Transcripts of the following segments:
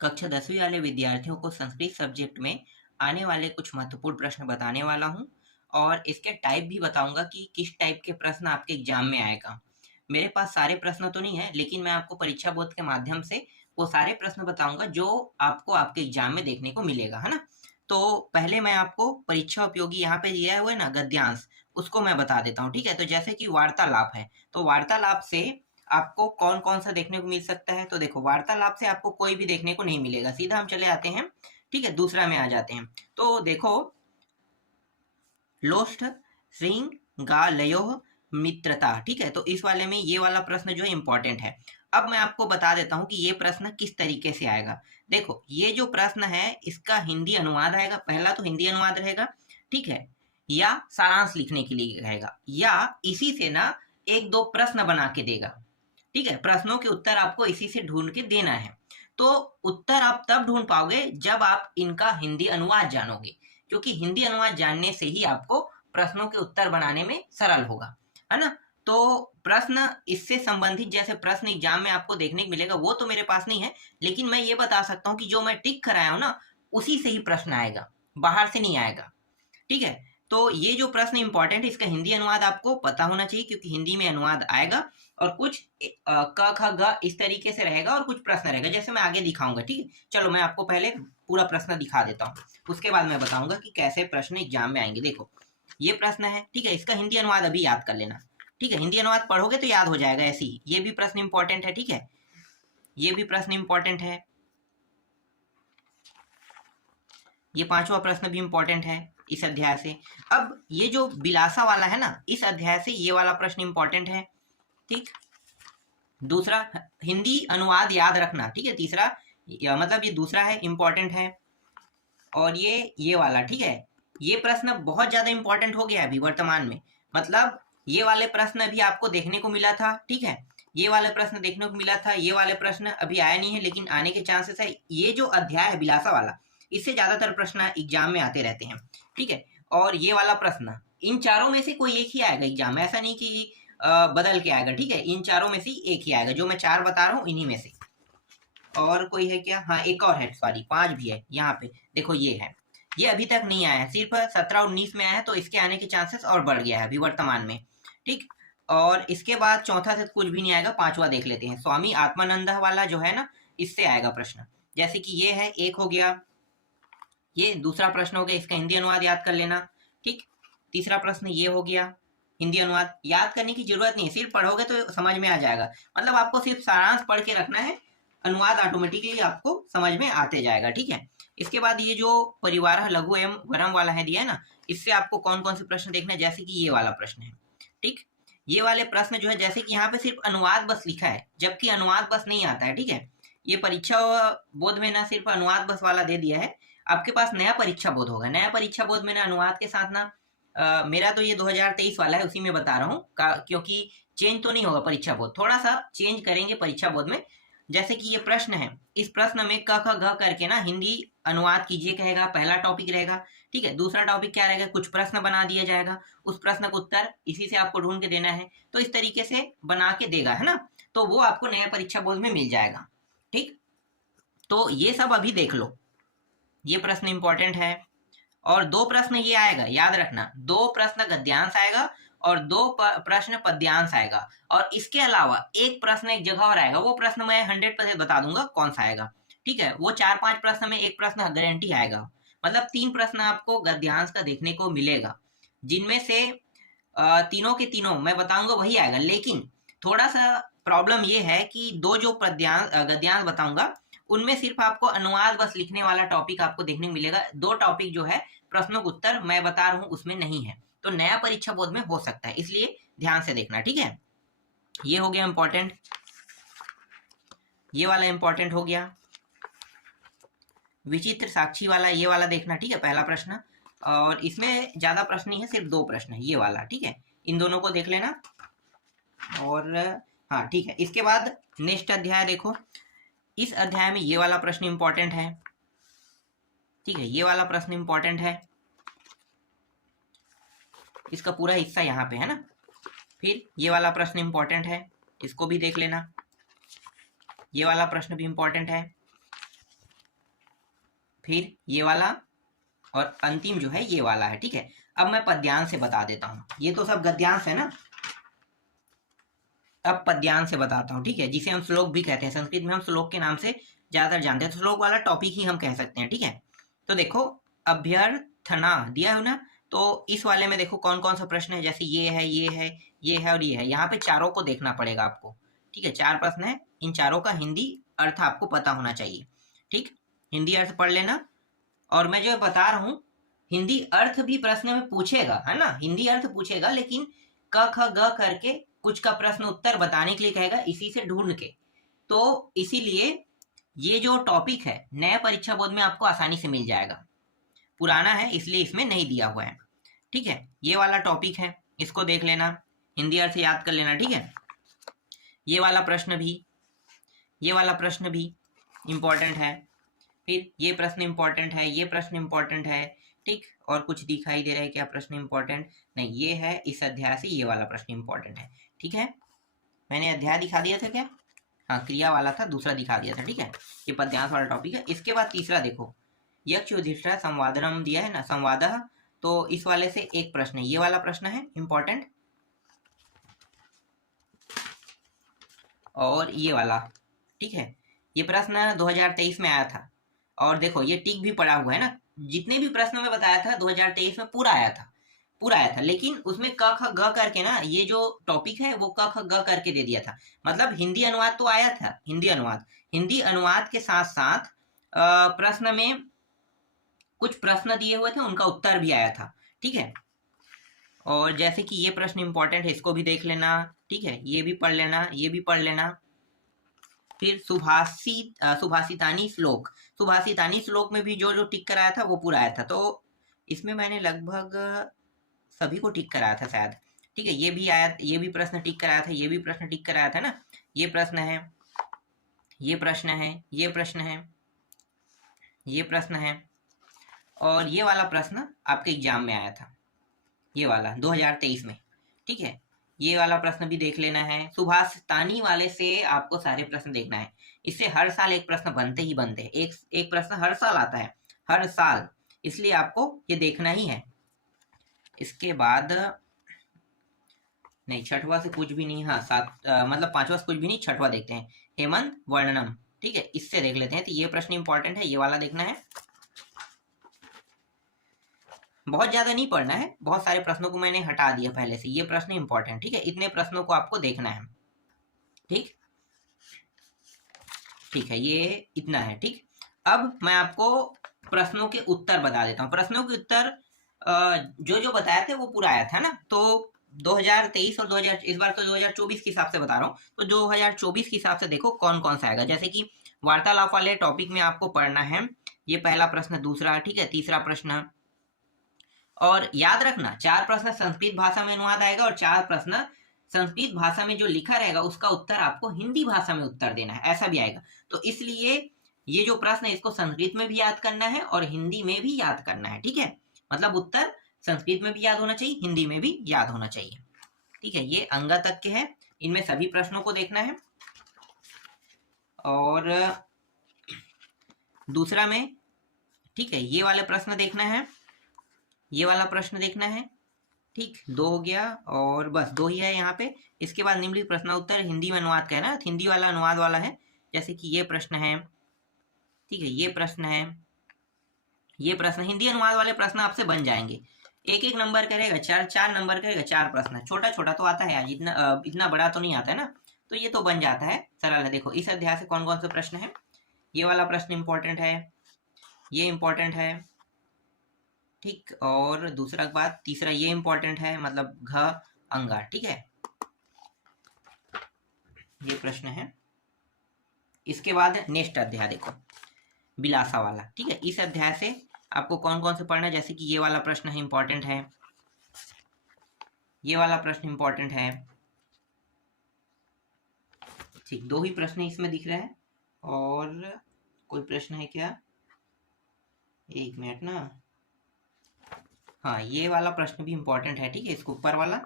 कक्षा 10वीं वाले विद्यार्थियों को संस्कृत सब्जेक्ट में आने वाले कुछ महत्वपूर्ण प्रश्न बताने वाला हूँ और इसके टाइप भी बताऊंगा कि किस टाइप के प्रश्न आपके एग्जाम में आएगा। मेरे पास सारे प्रश्न तो नहीं है, लेकिन मैं आपको परीक्षा बोर्ड के माध्यम से वो सारे प्रश्न बताऊंगा जो आपको आपके एग्जाम में देखने को मिलेगा, है ना। तो पहले मैं आपको परीक्षा उपयोगी यहाँ पे दिया हुआ है ना गद्यांश, उसको मैं बता देता हूँ। ठीक है, तो जैसे कि वार्तालाप है, तो वार्तालाप से आपको कौन कौन सा देखने को मिल सकता है। तो देखो, वार्तालाप से आपको कोई भी देखने को नहीं मिलेगा। सीधा हम चले आते हैं, ठीक है, दूसरा में आ जाते हैं। तो देखो, लोष्ठ श्रृंगालयो मित्रता, ठीक है, तो इस वाले में ये वाला प्रश्न जो है इंपॉर्टेंट है। अब मैं आपको बता देता हूं कि ये प्रश्न किस तरीके से आएगा। देखो, ये जो प्रश्न है इसका हिंदी अनुवाद आएगा। पहला तो हिंदी अनुवाद रहेगा, ठीक है, या सारांश लिखने के लिए रहेगा, या इसी से ना एक दो प्रश्न बना के देगा। ठीक है, प्रश्नों के उत्तर आपको इसी से ढूंढ के देना है। तो उत्तर आप तब ढूंढ पाओगे जब आप इनका हिंदी अनुवाद जानोगे, क्योंकि हिंदी अनुवाद जानने से ही आपको प्रश्नों के उत्तर बनाने में सरल होगा, है ना। तो प्रश्न इससे संबंधित जैसे प्रश्न एग्जाम में आपको देखने को मिलेगा वो तो मेरे पास नहीं है, लेकिन मैं ये बता सकता हूँ कि जो मैं टिक कराया हूँ ना, उसी से ही प्रश्न आएगा, बाहर से नहीं आएगा। ठीक है, तो ये जो प्रश्न इंपॉर्टेंट है, इसका हिंदी अनुवाद आपको पता होना चाहिए, क्योंकि हिंदी में अनुवाद आएगा और कुछ क ख ग इस तरीके से रहेगा और कुछ प्रश्न रहेगा, जैसे मैं आगे दिखाऊंगा। ठीक है, चलो मैं आपको पहले पूरा प्रश्न दिखा देता हूँ, उसके बाद मैं बताऊंगा कि कैसे प्रश्न एग्जाम में आएंगे। देखो, ये प्रश्न है, ठीक है, इसका हिंदी अनुवाद अभी याद कर लेना। ठीक है, हिंदी अनुवाद पढ़ोगे तो याद हो जाएगा ऐसे ही। ये भी प्रश्न इंपॉर्टेंट है, ठीक है, ये भी प्रश्न इंपॉर्टेंट है, ये पांचवा प्रश्न भी इंपॉर्टेंट है इस अध्याय से। अब ये जो बिलासा वाला है ना, इस अध्याय से ये वाला प्रश्न इंपॉर्टेंट है। ठीक, दूसरा हिंदी अनुवाद याद रखना, ठीक है, तीसरा मतलब ये दूसरा है, इंपॉर्टेंट है। और ये वाला, ठीक है, ये प्रश्न बहुत ज्यादा इंपॉर्टेंट हो गया है अभी वर्तमान में। मतलब ये वाले प्रश्न अभी आपको देखने को मिला था, ठीक है, ये वाले प्रश्न देखने को मिला था, ये वाले प्रश्न अभी आया नहीं है, लेकिन आने के चांसेस है। ये जो अध्याय है बिलासा वाला, इससे ज्यादातर प्रश्न एग्जाम में आते रहते हैं, ठीक है। और ये वाला प्रश्न, इन चारों में से कोई एक ही आएगा एग्जाम में, ऐसा नहीं कि बदल के आएगा, ठीक है, इन चारों में से एक ही आएगा, जो मैं चार बता रहा हूँ इन्हीं में से। और कोई है क्या? हाँ, एक और है, सॉरी, पांच भी है यहाँ पे। देखो, ये है, ये अभी तक नहीं आया है, सिर्फ 17-19 में आया है, तो इसके आने के चांसेस और बढ़ गया है अभी वर्तमान में। ठीक, और इसके बाद चौथा से कुछ भी नहीं आएगा, पांचवा देख लेते हैं। स्वामी आत्मानंद वाला जो है ना, इससे आएगा प्रश्न। जैसे कि ये है, एक हो गया, ये दूसरा प्रश्न हो गया, इसका हिंदी अनुवाद याद कर लेना। ठीक, तीसरा प्रश्न ये हो गया, हिंदी अनुवाद याद करने की जरूरत नहीं है, सिर्फ पढ़ोगे तो समझ में आ जाएगा। मतलब आपको सिर्फ सारांश पढ़ के रखना है, अनुवाद ऑटोमेटिकली आपको समझ में आते जाएगा। ठीक है, इसके बाद ये जो परिवार लघु एवं वरम वाला है दिया है ना, इससे आपको कौन कौन से प्रश्न देखना है, जैसे कि ये वाला प्रश्न है। ठीक, ये वाले प्रश्न जो है, जैसे कि यहाँ पे सिर्फ अनुवाद बस लिखा है, जबकि अनुवाद बस नहीं आता है। ठीक है, ये परीक्षा बोध में ना सिर्फ अनुवाद बस वाला दे दिया है। आपके पास नया परीक्षा बोध होगा, नया परीक्षा बोध में ना अनुवाद के साथ ना मेरा तो ये 2023 वाला है, उसी में बता रहा हूँ, क्योंकि चेंज तो नहीं होगा परीक्षा बोध, थोड़ा सा चेंज करेंगे परीक्षा बोध में। जैसे कि ये प्रश्न है, इस प्रश्न में क ख ग करके ना हिंदी अनुवाद कीजिए कहेगा, पहला टॉपिक रहेगा। ठीक है, दूसरा टॉपिक क्या रहेगा, कुछ प्रश्न बना दिया जाएगा, उस प्रश्न का उत्तर इसी से आपको ढूंढ के देना है। तो इस तरीके से बना के देगा, है ना, तो वो आपको नया परीक्षा बोध में मिल जाएगा। ठीक, तो ये सब अभी देख लो, ये प्रश्न इंपॉर्टेंट है। और दो प्रश्न ये आएगा, याद रखना, दो प्रश्न गद्यांश आएगा और दो प्रश्न पद्यांश आएगा। और इसके अलावा एक प्रश्न एक जगह और आएगा, वो प्रश्न मैं 100% बता दूंगा कौन सा आएगा। ठीक है, वो 4-5 प्रश्न में एक प्रश्न गारंटी आएगा। मतलब 3 प्रश्न आपको गद्यांश का देखने को मिलेगा, जिनमें से तीनों के तीनों मैं बताऊंगा वही आएगा। लेकिन थोड़ा सा प्रॉब्लम ये है कि दो जो गद्यांश बताऊंगा, उनमें सिर्फ आपको अनुवाद बस लिखने वाला टॉपिक आपको देखने को मिलेगा। दो टॉपिक जो है प्रश्नों का उत्तर मैं बता रहा हूँ उसमें नहीं है, तो नया परीक्षा बोध में हो सकता है, इसलिए ध्यान से देखना। ठीक है, ये हो गया इंपॉर्टेंट, ये वाला इंपॉर्टेंट हो गया। विचित्र साक्षी वाला, ये वाला देखना, ठीक है, पहला प्रश्न, और इसमें ज्यादा प्रश्न नहीं है, सिर्फ दो प्रश्न है, ये वाला। ठीक है, इन दोनों को देख लेना। और हाँ, ठीक है, इसके बाद नेक्स्ट अध्याय देखो, इस अध्याय में ये वाला प्रश्न इंपॉर्टेंट है। ठीक है, ये वाला प्रश्न इंपॉर्टेंट है, इसका पूरा हिस्सा यहाँ पे है ना। फिर ये वाला प्रश्न इंपॉर्टेंट है, इसको भी देख लेना, ये वाला प्रश्न भी इंपॉर्टेंट है। फिर ये वाला, और अंतिम जो है ये वाला है। ठीक है, अब मैं पद्यांश से बता देता हूँ। ये तो सब गद्यांश है ना, अब पद्यांश से बताता हूँ। ठीक है, जिसे हम श्लोक भी कहते हैं, संस्कृत में हम श्लोक के नाम से ज्यादातर जानते हैं, तो श्लोक वाला टॉपिक ही हम कह सकते हैं। ठीक है, तो देखो अभ्यर्थना दिया है ना, तो इस वाले में देखो कौन कौन सा प्रश्न है, जैसे ये है, ये है, ये है और ये है। यहाँ पे चारों को देखना पड़ेगा आपको। ठीक है, 4 प्रश्न है, इन चारों का हिंदी अर्थ आपको पता होना चाहिए। ठीक, हिंदी अर्थ पढ़ लेना। और मैं जो बता रहा हूँ, हिंदी अर्थ भी प्रश्न में पूछेगा, है ना, हिंदी अर्थ पूछेगा, लेकिन क ख ग करके कुछ का प्रश्न उत्तर बताने के लिए कहेगा, इसी से ढूंढ के। तो इसीलिए ये जो टॉपिक है नए परीक्षा बोर्ड में आपको आसानी से मिल जाएगा, पुराना है इसलिए इसमें नहीं दिया हुआ है। ठीक है, ये वाला टॉपिक है, इसको देख लेना, हिंदी अर्थ याद कर लेना। ठीक है, ये वाला प्रश्न भी, ये वाला प्रश्न भी इम्पोर्टेंट है, फिर ये प्रश्न इम्पोर्टेंट है, ये प्रश्न इम्पोर्टेंट है। ठीक, और कुछ दिखाई दे रहा है क्या प्रश्न इम्पोर्टेंट? नहीं, ये है इस अध्याय से ये वाला प्रश्न इम्पोर्टेंट है। ठीक है, मैंने अध्याय दिखा दिया था क्या? हाँ, क्रिया वाला था, दूसरा दिखा दिया था। ठीक है, ये पद्यांश वाला टॉपिक है। इसके बाद तीसरा देखो, यक्ष युधिष्ठिर संवादनम दिया है ना, संवादः, तो इस वाले से एक प्रश्न है, ये वाला प्रश्न है इम्पोर्टेंट, और ये वाला। ठीक है, ये प्रश्न 2023 में आया था, और देखो ये टिक भी पड़ा हुआ है ना, जितने भी प्रश्न में बताया था 2023 में पूरा आया था, पूरा आया था, लेकिन उसमें क ख ग करके ना, ये जो टॉपिक है वो क ख ग करके दे दिया था। मतलब हिंदी अनुवाद तो आया था, हिंदी अनुवाद, हिंदी अनुवाद के साथ साथ प्रश्न में कुछ प्रश्न दिए हुए थे, उनका उत्तर भी आया था। ठीक है, और जैसे कि ये प्रश्न इंपॉर्टेंट है, इसको भी देख लेना। ठीक है, ये भी पढ़ लेना, ये भी पढ़ लेना। फिर सुभाषितानी श्लोक, सुभाषितानी श्लोक में भी जो जो टिक कराया था वो पूरा आया था, तो इसमें मैंने लगभग सभी को टिक कराया था शायद। ठीक है, ये भी आया, ये भी प्रश्न टिक कराया था, ये भी प्रश्न टिक कराया था ना, ये प्रश्न है, ये प्रश्न है, ये प्रश्न है, ये प्रश्न है, और ये वाला प्रश्न आपके एग्जाम में आया था, ये वाला 2023 में। ठीक है, ये वाला प्रश्न भी देख लेना है। सुभाषितानी वाले से आपको सारे प्रश्न देखना है, इससे हर साल एक प्रश्न बनते ही बनते हैं, एक प्रश्न हर साल आता है, हर साल, इसलिए आपको ये देखना ही है। इसके बाद नहीं, छठवा से कुछ भी नहीं, हाँ मतलब पांचवा से कुछ भी नहीं, छठवा देखते हैं, हेमंत वर्णनम। ठीक है, इससे देख लेते हैं, तो ये प्रश्न इंपॉर्टेंट है, ये वाला देखना है। बहुत ज्यादा नहीं पढ़ना है, बहुत सारे प्रश्नों को मैंने हटा दिया पहले से, ये प्रश्न इंपॉर्टेंट। ठीक है, इतने प्रश्नों को आपको देखना है। ठीक, ठीक है, ये इतना है। ठीक, अब मैं आपको प्रश्नों के उत्तर बता देता हूँ। प्रश्नों के उत्तर जो जो बताए थे वो पूरा आया था ना, तो 2023 और 2000, इस बार तो 2024 के हिसाब से बता रहा हूँ, तो 2024 के हिसाब से देखो कौन कौन सा आएगा। जैसे कि वार्तालाप वाले टॉपिक में आपको पढ़ना है, ये पहला प्रश्न, दूसरा, ठीक है, तीसरा प्रश्न, और याद रखना 4 प्रश्न संस्कृत भाषा में अनुवाद आएगा, और 4 प्रश्न संस्कृत भाषा में जो लिखा रहेगा उसका उत्तर आपको हिंदी भाषा में उत्तर देना है, ऐसा भी आएगा। तो इसलिए ये जो प्रश्न है इसको संस्कृत में भी याद करना है और हिंदी में भी याद करना है। ठीक है, मतलब उत्तर संस्कृत में भी याद होना चाहिए, हिंदी में भी याद होना चाहिए। ठीक है, ये अंग तक के हैं, इनमें सभी प्रश्नों को देखना है। और दूसरा में, ठीक है, ये वाले प्रश्न देखना है, ये वाला प्रश्न देखना है। ठीक, 2 हो गया, और बस 2 ही है यहाँ पे। इसके बाद निम्नलिखित प्रश्नोत्तर हिंदी में अनुवाद कहना, हिंदी वाला अनुवाद वाला है। जैसे कि ये प्रश्न है, ठीक है, ये प्रश्न है, ये प्रश्न, हिंदी अनुवाद वाले प्रश्न आपसे बन जाएंगे। एक एक नंबर करेगा, 4 नंबर करेगा, 4 प्रश्न, छोटा छोटा तो आता है यार, इतना बड़ा तो नहीं आता है ना, तो ये तो बन जाता है, सरल है। देखो इस अध्याय से कौन कौन से प्रश्न है, ये वाला प्रश्न इंपॉर्टेंट है, ये इंपॉर्टेंट है। ठीक, और दूसरा बात, तीसरा ये इंपॉर्टेंट है, मतलब घ अंगार। ठीक है, ये प्रश्न है। इसके बाद नेक्स्ट अध्याय देखो, बिलासा वाला। ठीक है, इस अध्याय से आपको कौन कौन से पढ़ना है, जैसे कि ये वाला प्रश्न है, इंपॉर्टेंट है, ये वाला प्रश्न इंपॉर्टेंट है। ठीक, 2 ही प्रश्न इसमें दिख रहा है, और कोई प्रश्न है क्या? एक मिनट ना, हाँ, ये वाला प्रश्न भी इंपॉर्टेंट है। ठीक है, इसको ऊपर वाला।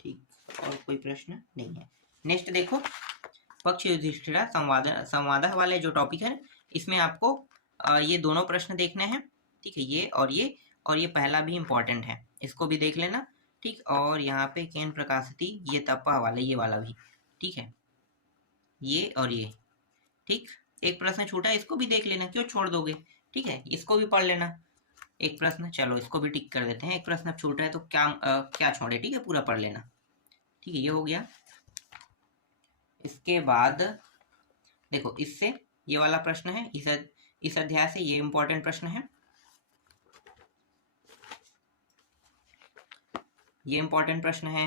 ठीक, और कोई प्रश्न नहीं है। नेक्स्ट देखो, पक्ष युधिष्ठिर संवाद वाले जो टॉपिक है, इसमें आपको ये दोनों प्रश्न देखने हैं, ठीक है, ये और ये पहला भी इम्पोर्टेंट है, इसको भी देख लेना, ठीक। और यहाँ पे केन प्रकाशति, ये तपा वाला, ये वाला भी, ठीक है, ये और ये, ठीक। एक प्रश्न छूटा है, इसको भी देख लेना, क्यों छोड़ दोगे, ठीक है, इसको भी पढ़ लेना। एक प्रश्न, चलो इसको भी टिक कर देते हैं, एक प्रश्न अब छूटा है तो क्या छोड़े, ठीक है, पूरा पढ़ लेना, ठीक है, ये हो गया। इसके बाद देखो, इससे ये वाला प्रश्न है, इस अध्याय से ये इंपॉर्टेंट प्रश्न है, ये इंपॉर्टेंट प्रश्न है,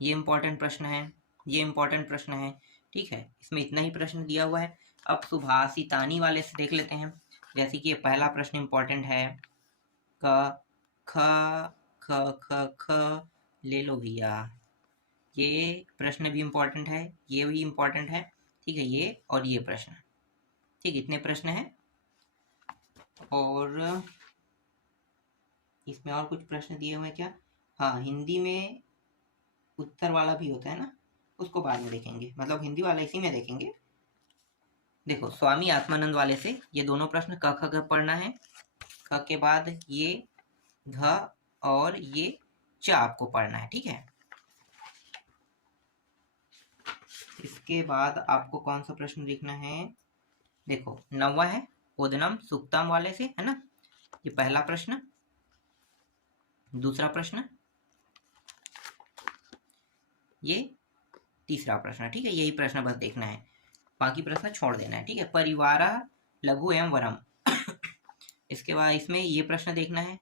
ये इंपॉर्टेंट प्रश्न है, ये इंपॉर्टेंट प्रश्न है, ठीक है, इसमें इतना ही प्रश्न दिया हुआ है। अब सुभाषितानी वाले से देख लेते हैं, जैसे कि ये पहला प्रश्न इंपॉर्टेंट है, क ख ख ख ख ले लो भैया, ये प्रश्न भी इंपॉर्टेंट है, ये भी इंपॉर्टेंट है, ठीक है, ये और ये प्रश्न, ठीक, इतने प्रश्न हैं। और इसमें और कुछ प्रश्न दिए हुए हैं क्या, हाँ, हिंदी में उत्तर वाला भी होता है ना, उसको बाद में देखेंगे, मतलब हिंदी वाला इसी में देखेंगे। देखो, स्वामी आत्मानंद वाले से ये दोनों प्रश्न क ख ग पढ़ना है, ख के बाद ये घ और ये च आपको पढ़ना है, ठीक है। इसके बाद आपको कौन सा प्रश्न लिखना है, देखो 9वां है ओदनम सुक्तम वाले से, है ना, ये पहला प्रश्न, दूसरा प्रश्न, ये तीसरा प्रश्न, ठीक है, यही प्रश्न बस देखना है, बाकी प्रश्न छोड़ देना है, ठीक है। परिवार लघु एवं वरम इसके बाद इसमें ये प्रश्न देखना है,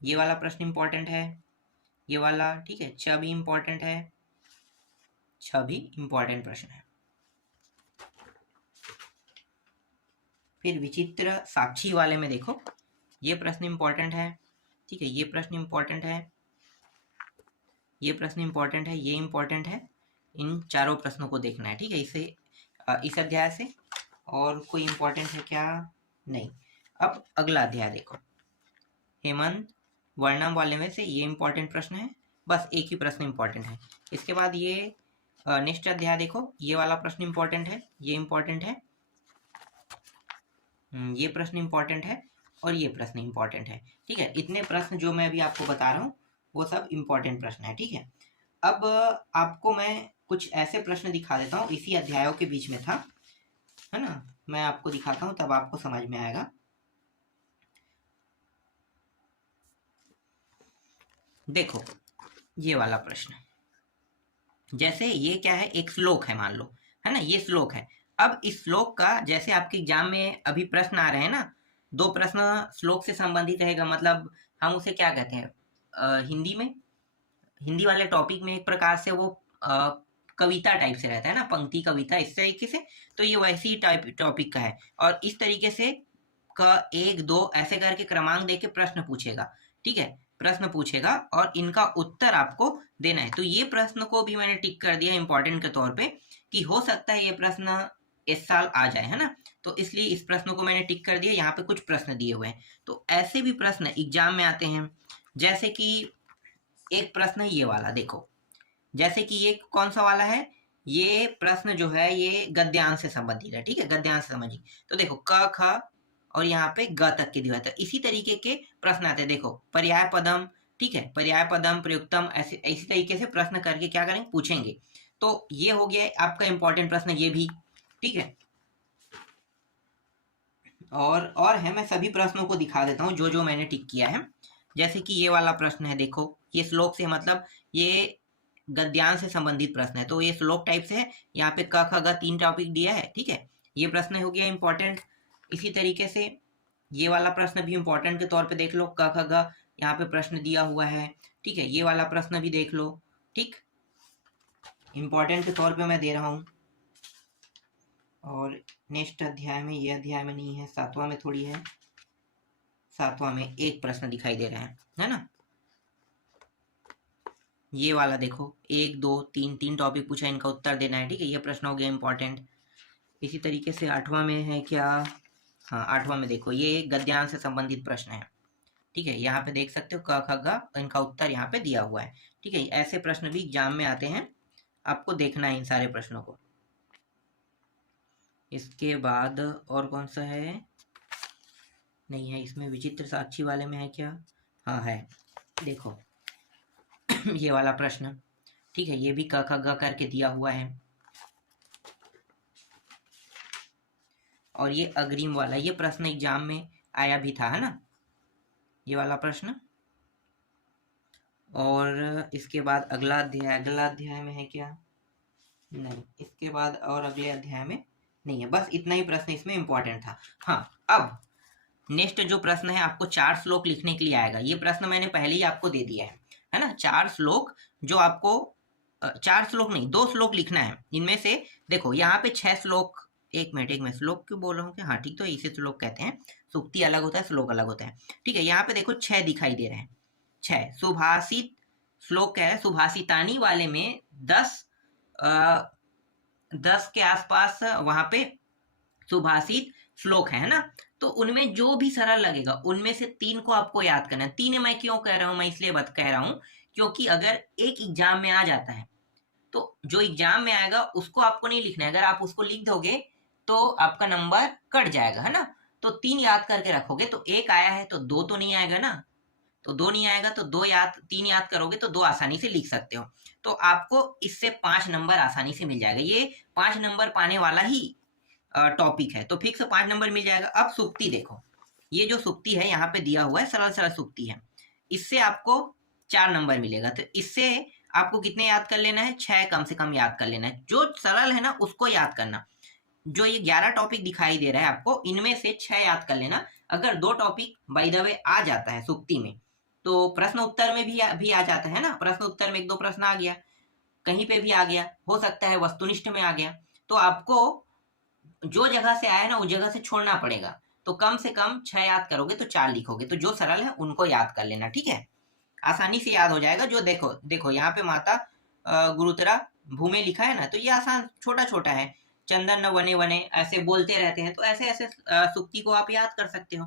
ये वाला प्रश्न इंपॉर्टेंट है, ये वाला, ठीक है, छ भी इंपॉर्टेंट है, छ भी इंपॉर्टेंट प्रश्न है। फिर विचित्र साक्षी वाले में देखो, ये प्रश्न इंपॉर्टेंट है, ठीक है, ये प्रश्न इंपॉर्टेंट है, ये प्रश्न इंपॉर्टेंट है, ये इंपॉर्टेंट है, इन चारों प्रश्नों को देखना है, ठीक है, इसे इस अध्याय से। और कोई इंपॉर्टेंट है क्या, नहीं। अब अगला अध्याय देखो, हेमंत वर्णम वाले में से ये इंपॉर्टेंट प्रश्न है, बस एक ही प्रश्न इंपॉर्टेंट है। इसके बाद ये नेक्स्ट अध्याय देखो, ये वाला प्रश्न इंपॉर्टेंट है, ये इंपॉर्टेंट है, ये प्रश्न इंपॉर्टेंट है और ये प्रश्न इंपॉर्टेंट है, ठीक है। इतने प्रश्न जो मैं अभी आपको बता रहा हूँ वो सब इंपॉर्टेंट प्रश्न है, ठीक है। अब आपको मैं कुछ ऐसे प्रश्न दिखा देता हूँ, इसी अध्यायों के बीच में था, है ना, मैं आपको दिखाता हूँ तब आपको समझ में आएगा। देखो, ये वाला प्रश्न, जैसे ये क्या है, एक श्लोक है मान लो, है ना, ये श्लोक है। अब इस श्लोक का, जैसे आपके एग्जाम में अभी प्रश्न आ रहे हैं ना, दो प्रश्न श्लोक से संबंधित रहेगा, मतलब हम उसे क्या कहते हैं, हिंदी में, हिंदी वाले टॉपिक में एक प्रकार से वो कविता टाइप से रहता है ना, पंक्ति कविता, इस तरीके से, तो ये वैसी ही टाइप टॉपिक का है। और इस तरीके से का 1 2 ऐसे करके क्रमांक दे के प्रश्न पूछेगा, ठीक है, प्रश्न पूछेगा और इनका उत्तर आपको देना है। तो ये प्रश्न को भी मैंने टिक कर दिया इंपॉर्टेंट के तौर पे, कि हो सकता है ये प्रश्न इस साल आ जाए, है ना, तो इसलिए इस प्रश्न को मैंने टिक कर दिया। यहाँ पे कुछ प्रश्न दिए हुए हैं, तो ऐसे भी प्रश्न एग्जाम में आते हैं। जैसे कि एक प्रश्न ये वाला देखो, जैसे कि ये कौन सा वाला है, ये प्रश्न जो है ये गद्यांश से संबंधित है, ठीक है, गद्यांश से समझिए। तो देखो, क ख और यहाँ पे ग तक के दिया था, इसी तरीके के प्रश्न आते हैं। देखो, पर्याय पदम, ठीक है, पर्याय पदम, प्रयुक्तम, ऐसे इसी तरीके से प्रश्न करके क्या करेंगे, पूछेंगे। तो ये हो गया आपका इंपॉर्टेंट प्रश्न, ये भी, ठीक है। और है, मैं सभी प्रश्नों को दिखा देता हूँ जो जो मैंने टिक किया है। जैसे कि ये वाला प्रश्न है, देखो, ये श्लोक से, मतलब ये गद्यांश से संबंधित प्रश्न है, तो ये श्लोक टाइप से है। यहाँ पे क ख ग 3 टॉपिक दिया है, ठीक है, ये प्रश्न हो गया इंपॉर्टेंट। इसी तरीके से ये वाला प्रश्न भी इंपॉर्टेंट के तौर पे देख लो, क ख ग यहाँ पे प्रश्न दिया हुआ है, ठीक है, ये वाला प्रश्न भी देख लो, ठीक, इंपॉर्टेंट के तौर पे मैं दे रहा हूँ। और नेक्स्ट अध्याय में, ये अध्याय में नहीं है, 7वां में थोड़ी है, 7वां में एक प्रश्न दिखाई दे रहा है ना, ये वाला देखो, 1 2 3 टॉपिक पूछा, इनका उत्तर देना है, ठीक है, ये प्रश्न हो गया इंपॉर्टेंट। इसी तरीके से 8वां में है क्या, हाँ 8वां में देखो, ये गद्यांश से संबंधित प्रश्न है, ठीक है, यहाँ पे देख सकते हो, क ख ग, इनका उत्तर यहाँ पे दिया हुआ है, ठीक है। ऐसे प्रश्न भी एग्जाम में आते हैं, आपको देखना है इन सारे प्रश्नों को। इसके बाद और कौन सा है, नहीं है इसमें, विचित्र साक्षी वाले में है क्या, हाँ है, देखो ये वाला प्रश्न, ठीक है, ये भी क ख ग करके दिया हुआ है। और ये अग्रिम वाला, ये प्रश्न एग्जाम में आया भी था, है ना, ये वाला प्रश्न। और इसके बाद अगला अध्याय में है क्या, नहीं, इसके बाद और अगले अध्याय में नहीं है, बस इतना ही प्रश्न इसमें इंपॉर्टेंट था। हाँ, अब नेक्स्ट जो प्रश्न है, आपको 4 श्लोक लिखने के लिए आएगा। ये प्रश्न मैंने पहले ही आपको दे दिया है ना, 4 श्लोक, जो आपको 4 श्लोक नहीं, 2 श्लोक लिखना है। इनमें से देखो यहाँ पे 6 श्लोक, एक मिनट श्लोक क्यों बोल रहा हूँ, हाँ ठीक, तो इसे श्लोक कहते हैं, सूक्ति अलग होता है, श्लोक अलग होता है, ठीक है। यहाँ पे देखो 6 दिखाई दे रहे हैं, 6 सुभाषित श्लोक कह रहे हैं, सुभाषितानी वाले में 10 के आसपास वहां पे सुभाषित श्लोक है ना, तो उनमें जो भी सरल लगेगा उनमें से 3 को आपको याद करना है। 3 मैं क्यों कह रहा हूँ, मैं इसलिए कह रहा हूँ क्योंकि अगर एक एग्जाम में आ जाता है तो जो एग्जाम में आएगा उसको आपको नहीं लिखना है, अगर आप उसको लिख दोगे तो आपका नंबर कट जाएगा, है ना। तो 3 याद करके रखोगे तो 1 आया है तो 2 तो नहीं आएगा ना, तो 2 नहीं आएगा तो 3 याद करोगे तो 2 आसानी से लिख सकते हो। तो आपको इससे 5 नंबर आसानी से मिल जाएगा, ये 5 नंबर पाने वाला ही टॉपिक है, तो फिक्स 5 नंबर मिल जाएगा। अब सुक्ति देखो, ये जो सुक्ति है यहाँ पे दिया हुआ है, सरल सरल सुक्ति है, इससे आपको 4 नंबर मिलेगा। तो इससे आपको कितने याद कर लेना है, 6 कम से कम याद कर लेना है। जो सरल है ना उसको याद करना, जो ये 11 टॉपिक दिखाई दे रहा है आपको, इनमें से 6 याद कर लेना। अगर 2 टॉपिक बाय द वे आ जाता है सुक्ति में तो प्रश्न उत्तर में भी आ जाता है ना, प्रश्न उत्तर में 1-2 प्रश्न आ गया, कहीं पे भी आ गया, हो सकता है वस्तुनिष्ठ में आ गया, तो आपको जो जगह से आया ना उस जगह से छोड़ना पड़ेगा। तो कम से कम 6 याद करोगे तो 4 लिखोगे, तो जो सरल है उनको याद कर लेना, ठीक है, आसानी से याद हो जाएगा। जो देखो यहाँ पे माता गुरुतरा भूमि लिखा है ना, तो ये आसान छोटा छोटा है, चंदन न वने वने ऐसे बोलते रहते हैं, तो ऐसे ऐसे सुक्ति को आप याद कर सकते हो,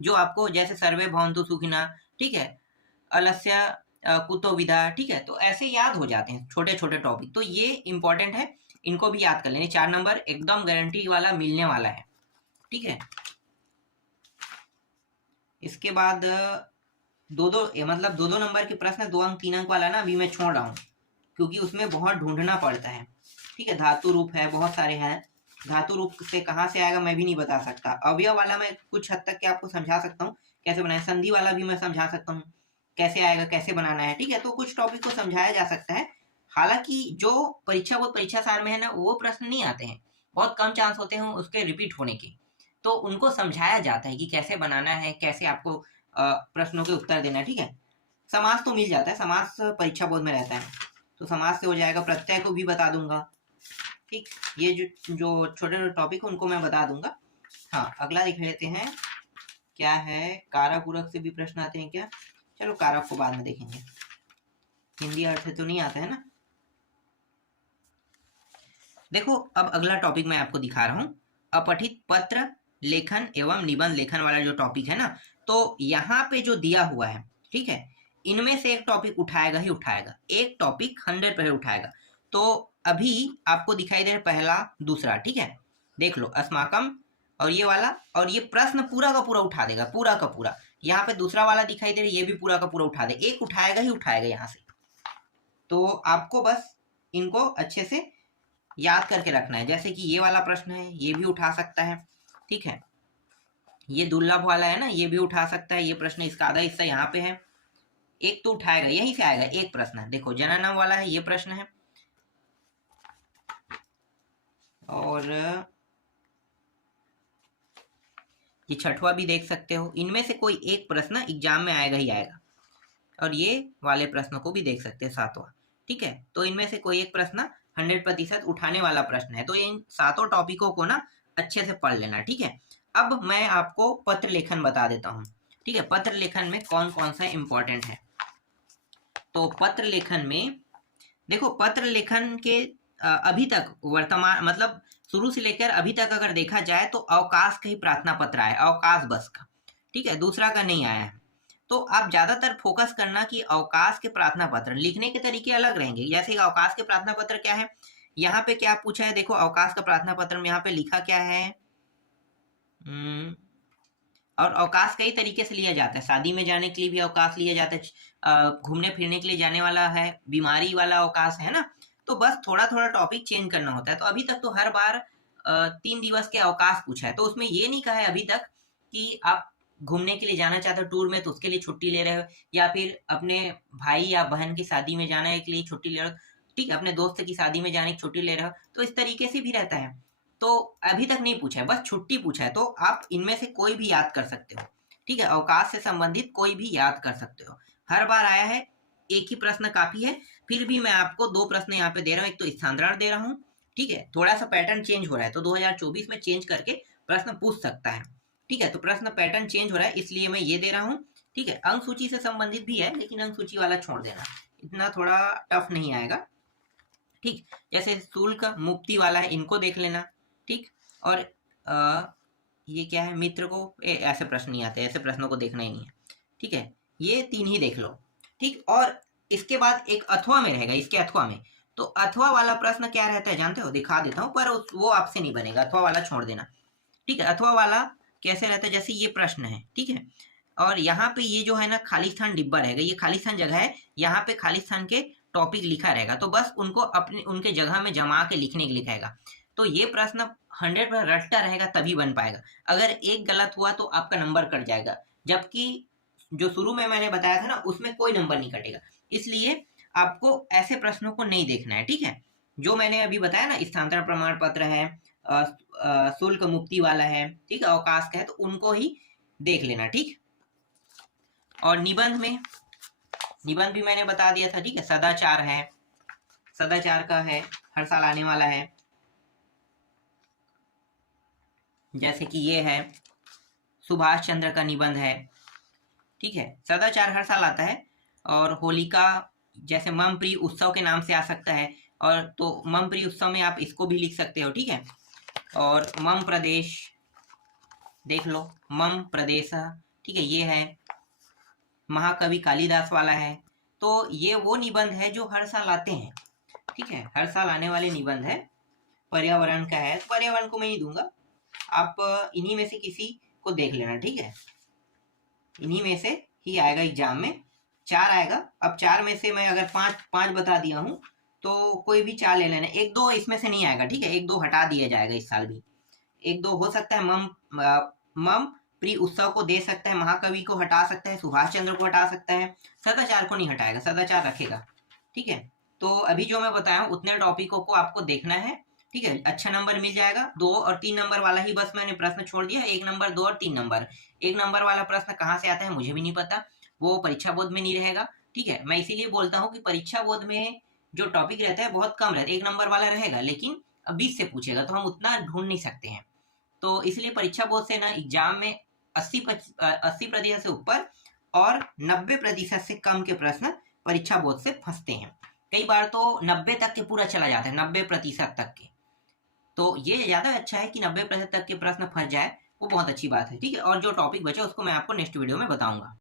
जो आपको जैसे सर्वे भवन्तु सुखिना, ठीक है, अलस्य कुतो विदा, ठीक है, तो ऐसे याद हो जाते हैं छोटे छोटे टॉपिक, तो ये इंपॉर्टेंट है, इनको भी याद कर लेने। 4 नंबर एकदम गारंटी वाला मिलने वाला है, ठीक है। इसके बाद मतलब दो नंबर के प्रश्न, 2 अंक 3 अंक वाला ना अभी मैं छोड़ रहा हूँ क्योंकि उसमें बहुत ढूंढना पड़ता है, ठीक है। धातु रूप है, बहुत सारे हैं, धातु रूप से कहाँ से आएगा मैं भी नहीं बता सकता। अवयव वाला मैं कुछ हद तक के आपको समझा सकता हूँ कैसे बनाए, संधि वाला भी मैं समझा सकता हूँ कैसे आएगा, कैसे बनाना है, ठीक है। तो कुछ टॉपिक को समझाया जा सकता है, हालांकि जो परीक्षा सार में है ना वो प्रश्न नहीं आते हैं, बहुत कम चांस होते हैं उसके रिपीट होने के, तो उनको समझाया जाता है कि कैसे बनाना है, कैसे आपको प्रश्नों के उत्तर देना है, ठीक है। समास तो मिल जाता है, समास परीक्षा बोर्ड में रहता है तो समास से हो जाएगा, प्रत्यय को भी बता दूंगा, ठीक, ये जो छोटे छोटे टॉपिक है उनको मैं बता दूंगा। हाँ, अगला देख लेते हैं क्या है, कारक पूरक से भी प्रश्न आते हैं क्या, चलो कारक को बाद में देखेंगे, हिंदी अर्थ तो नहीं आता है ना। देखो अब अगला टॉपिक मैं आपको दिखा रहा हूँ, अपठित पत्र लेखन एवं निबंध लेखन वाला जो टॉपिक है ना, तो यहाँ पे जो दिया हुआ है, ठीक है, इनमें से एक टॉपिक उठाएगा ही उठाएगा, एक टॉपिक 100% उठाएगा। तो अभी आपको दिखाई दे रहा पहला दूसरा, ठीक है, देख लो अस्माकम और ये वाला, और ये प्रश्न पूरा का पूरा उठा देगा, पूरा का पूरा। यहाँ पे दूसरा वाला दिखाई दे रहा है, ये भी पूरा का पूरा उठा दे, एक उठाएगा ही उठाएगा यहाँ से। तो आपको बस इनको अच्छे से याद करके रखना है, जैसे कि ये वाला प्रश्न है, ये भी उठा सकता है, ठीक है, ये दुर्लभ वाला है ना, ये भी उठा सकता है, ये प्रश्न इसका आधा हिस्सा यहाँ पे है, एक तो उठाएगा, यहीं से आएगा एक प्रश्न। देखो जननम वाला है, ये प्रश्न है, और ये 6वां भी देख सकते हो, इनमें से कोई एक प्रश्न एग्जाम में आएगा ही आएगा, और ये वाले प्रश्न को भी देख सकते हैं 7वां, ठीक है। तो इनमें से कोई एक प्रश्न 100% उठाने वाला प्रश्न है, तो इन 7 टॉपिकों को ना अच्छे से पढ़ लेना, ठीक है। अब मैं आपको पत्र लेखन बता देता हूँ, ठीक है, पत्र लेखन में कौन कौन सा इंपॉर्टेंट है। तो पत्र लेखन में देखो, पत्र लेखन के अभी तक वर्तमान मतलब शुरू से लेकर अभी तक अगर देखा जाए तो अवकाश का ही प्रार्थना पत्र आया, अवकाश बस का, ठीक है, दूसरा का नहीं आया है। तो आप ज्यादातर फोकस करना कि अवकाश के प्रार्थना पत्र लिखने के तरीके अलग रहेंगे। जैसे अवकाश के प्रार्थना पत्र क्या है यहाँ पे क्या पूछा है, देखो अवकाश का प्रार्थना पत्र में यहाँ पे लिखा क्या है। और अवकाश कई तरीके से लिया जाता है, शादी में जाने के लिए भी अवकाश लिया जाता है, घूमने फिरने के लिए जाने वाला है, बीमारी वाला अवकाश है ना। तो बस थोड़ा थोड़ा टॉपिक चेंज करना होता है। तो अभी तक तो हर बार 3 दिवस के अवकाश पूछा है, तो उसमें ये नहीं कहा है अभी तक कि आप घूमने के लिए जाना चाहते हो टूर में तो उसके लिए छुट्टी ले रहे हो, या फिर अपने भाई या बहन की शादी में जाने के लिए छुट्टी ले रहे हो, ठीक है, अपने दोस्त की शादी में जाने की छुट्टी ले रहे हो, तो इस तरीके से भी रहता है। तो अभी तक नहीं पूछा है, बस छुट्टी पूछा है, तो आप इनमें से कोई भी याद कर सकते हो, ठीक है, अवकाश से संबंधित कोई भी याद कर सकते हो। हर बार आया है, एक ही प्रश्न काफी है। फिर भी मैं आपको 2 प्रश्न यहाँ पे दे रहा हूँ, एक तो स्थानांतरण दे रहा हूँ, ठीक है, थोड़ा सा पैटर्न चेंज हो रहा है, तो 2024 में चेंज करके प्रश्न पूछ सकता है, ठीक है। तो प्रश्न पैटर्न चेंज हो रहा है, इसलिए मैं ये दे रहा हूँ, ठीक है। अंक सूची से संबंधित भी है, लेकिन अंक सूची वाला छोड़ देना, इतना थोड़ा टफ नहीं आएगा, ठीक। जैसे शुल्क मुक्ति वाला है, इनको देख लेना, ठीक। और ये क्या है, मित्र को ऐसे प्रश्न नहीं आते, ऐसे प्रश्नों को देखना ही नहीं है, ठीक है। ये 3 ही देख लो, ठीक। और इसके बाद एक अथवा में रहेगा, इसके अथवा में, तो अथवा वाला प्रश्न क्या रहता है जानते हो, दिखा देता हूँ, पर वो आपसे नहीं बनेगा, अथवा वाला छोड़ देना, ठीक है। अथवा वाला कैसे रहता है, जैसे ये प्रश्न है, ठीक है, और यहाँ पे ये जो है ना खाली स्थान डिब्बा रहेगा, ये खाली स्थान जगह है, यहाँ पे खाली स्थान के टॉपिक लिखा रहेगा, तो बस उनको अपने उनके जगह में जमा के लिखने के लिए लिखाएगा। तो ये प्रश्न 100% रट्टा रहेगा तभी बन पाएगा, अगर एक गलत हुआ तो आपका नंबर कट जाएगा, जबकि जो शुरू में मैंने बताया था ना उसमें कोई नंबर नहीं कटेगा। इसलिए आपको ऐसे प्रश्नों को नहीं देखना है, ठीक है। जो मैंने अभी बताया ना, स्थानांतरण प्रमाण पत्र है, शुल्क मुक्ति वाला है, ठीक है, अवकाश का है, तो उनको ही देख लेना, ठीक। और निबंध में, निबंध भी मैंने बता दिया था, ठीक है, सदाचार है, सदाचार का है, हर साल आने वाला है, जैसे कि ये है सुभाष चंद्र का निबंध है, ठीक है, सदाचार हर साल आता है। और होलिका जैसे मम प्रिय उत्सव के नाम से आ सकता है, और तो मम प्रिय उत्सव में आप इसको भी लिख सकते हो, ठीक है। और मम प्रदेश देख लो, मम प्रदेश, ठीक है, ये है महाकवि कालिदास वाला है। तो ये वो निबंध है जो हर साल आते हैं, ठीक है, हर साल आने वाले निबंध है। पर्यावरण का है, तो पर्यावरण को मैं नहीं दूंगा, आप इन्हीं में से किसी को देख लेना, ठीक है, इन्हीं में से ही आएगा एग्जाम में, 4 आएगा। अब 4 में से मैं अगर 5 बता दिया हूँ तो कोई भी 4 ले लेना, 1-2 इसमें से नहीं आएगा, ठीक है, 1-2 हटा दिया जाएगा इस साल भी, 1-2 हो सकता है, मम प्रिय उत्सव को दे सकता है, महाकवि को हटा सकता है, सुभाष चंद्र को हटा सकता है, सदाचार को नहीं हटाएगा, सदाचार रखेगा, ठीक है। तो अभी जो मैं बताया हूँ उतने टॉपिकों को आपको देखना है, ठीक है, अच्छा नंबर मिल जाएगा। 2 और 3 नंबर वाला ही बस मैंने प्रश्न छोड़ दिया, 1 नंबर, 2 और 3 नंबर। 1 नंबर वाला प्रश्न कहाँ से आता है मुझे भी नहीं पता, वो परीक्षा बोर्ड में नहीं रहेगा, ठीक है। मैं इसीलिए बोलता हूँ कि परीक्षा बोर्ड में जो टॉपिक रहता है बहुत कम रहता है, 1 नंबर वाला रहेगा, लेकिन 20 से पूछेगा, तो हम उतना ढूंढ नहीं सकते हैं। तो इसलिए परीक्षा बोर्ड से ना एग्जाम में 80% से ऊपर और 90% से कम के प्रश्न परीक्षा बोर्ड से फंसते हैं। कई बार तो 90 तक के पूरा चला जाता है, 90% तक के। तो ये ज्यादा अच्छा है कि 90% तक के प्रश्न फंस जाए, वो बहुत अच्छी बात है, ठीक है। और जो टॉपिक बचे उसको मैं आपको नेक्स्ट वीडियो में बताऊंगा।